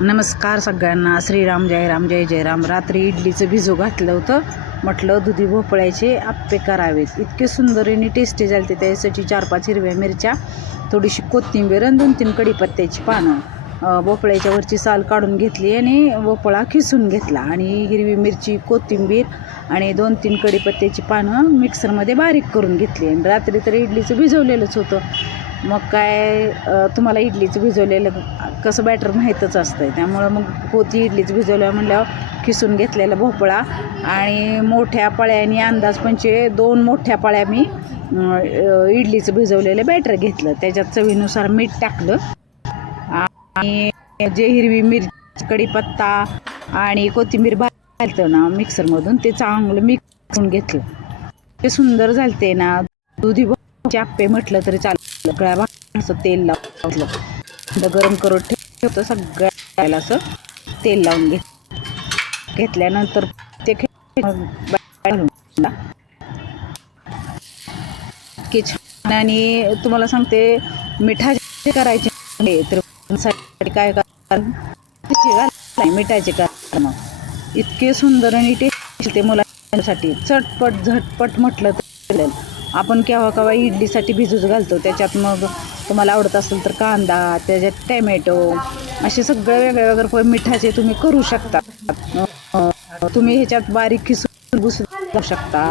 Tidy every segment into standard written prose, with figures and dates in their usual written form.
नमस्कार सगळ्यांना. श्रीराम जय राम जय जय राम. रात्री इडलीचं भिजू घातलं होतं. म्हटलं दुधी भोपळ्याचे आप्पे करावेत. इतके सुंदर आणि टेस्टी झाले. त्यासाठी 4-5 हिरव्या मिरच्या, थोडीशी कोथिंबीर आणि 2-3 कढीपत्त्याची पानं, भोपळ्याच्या वरची साल काढून घेतली आणि भोपळा खिसून घेतला आणि हिरवी मिरची, कोथिंबीर आणि 2-3 कढीपत्त्याची पानं मिक्सरमध्ये बारीक करून घेतली. आणि रात्री तर इडलीचं भिजवलेलंच होतं. मग काय तुम्हाला इडलीचं भिजवलेलं कसं बॅटर माहीतच असतं. त्यामुळं मग होती इडलीचं भिजवलं म्हणल्यावर खिसून घेतलेला भोपळा आणि मोठ्या पळ्यानी अंदाज 2 मोठ्या पळ्या मी इडलीचं भिजवलेलं बॅटर घेतलं. त्याच्यात चवीनुसार मीठ टाकलं आणि जे हिरवी मिरची, कढीपत्ता आणि कोथिंबीर घालतं ना मिक्सरमधून, ते चांगलं मिक्स करून घेतलं. ते सुंदर झालते ना. दुधी भोपळ्याचे आप्पे म्हटलं तरी चालतं. सगळ्या भाज्यांचं तेल लावलं, गरम करून ठेवतं. सगळ्याला असं तेल लावून घेतल्यानंतर ते की छान. आणि तुम्हाला सांगते, मिठाचे करायचे तर काय मिठाचे करा. मग इतके सुंदर आणि टेस्टी ते मुलांसाठी चटपट झटपट म्हटलं तर. आपण केव्हा इडलीसाठी भिजूच घालतो. त्याच्यात मग तुम्हाला आवडत असेल तर कांदा, त्याच्यात टॅमॅटो, असे सगळे वेगळे मिठाचे तुम्ही करू शकता. तुम्ही ह्याच्यात बारीक खिसून घालू शकता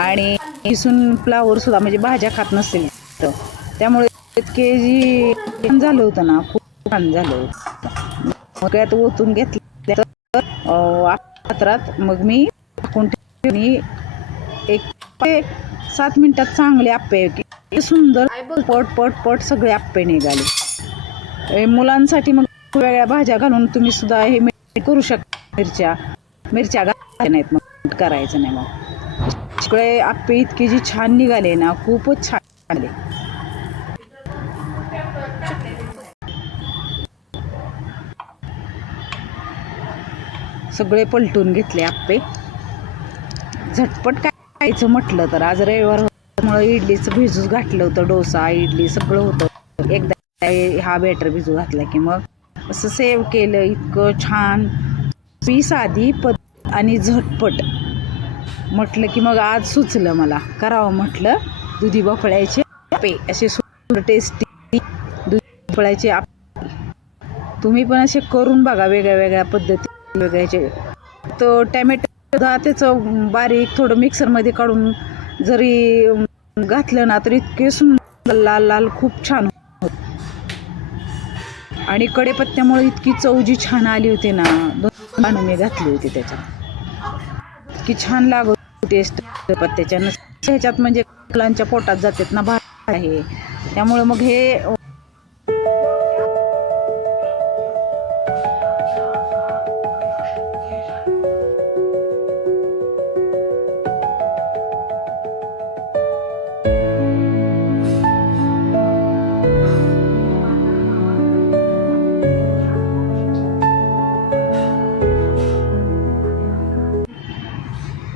आणि खिसून फ्लावरसुद्धा, म्हणजे भाज्या खात नसेल तर. त्यामुळे इतके जी झालं होतं ना, खूप छान झालं होतं. मग यात ओतून घेतलं पात्रात. मग मी टाकून ठेवली. 1-7 मिनिटात चांगले आप्पे, सुंदर पट सगळे आप्पे निघाले. मुलांसाठी मग वेगळ्या भाज्या घालून तुम्ही सुद्धा हे करू शकता. मिरच्या घालायच्या नाहीत, मग करायचं नाही. मग सगळे आप्पे इतके जी छान निघाले ना, खूपच छान झाले. सगळे पलटून घेतले आप्पे. झटपट खायचं म्हटलं तर आज रविवार त्यामुळे इडलीचं भिजूच घातलं होतं. डोसा, इडली सगळं होतं. एकदा हा बॅटर भिजू घातला की मग असं सेव केलं. इतकं छान साधी आणि झटपट म्हटलं की मग आज सुचलं मला करावं. म्हटलं दुधी भोपळ्याचे आप्पे, असे सुंदर टेस्टी दुधी भोपळ्याचे आप्पे. तुम्ही पण असे करून बघा, वेगळ्या पद्धती वेगळ्याचे. तो टॅमॅटो त्याचं बारीक थोडं मिक्सरमध्ये काढून जरी घातलं ना, तर इतके सुंदर लाल लाल खूप छान होत. आणि कढीपत्त्यामुळे इतकी चव जी छान आली होती ना. 2 पानं मी घातली होती त्याच्यात. इतकी छान लागत टेस्ट पत्त्याच्या. ह्याच्यात म्हणजे मुलांच्या पोटात जातात ना, भात आहे. त्यामुळे मग हे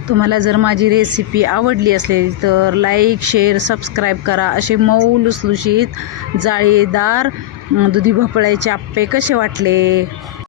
तुम्हाला जर माझी रेसिपी आवडली असेल तर लाईक, शेअर, सबस्क्राईब करा. असे मऊ लुसलुशीत जाळीदार दुधी भोपळ्याचे आप्पे कसे वाटले?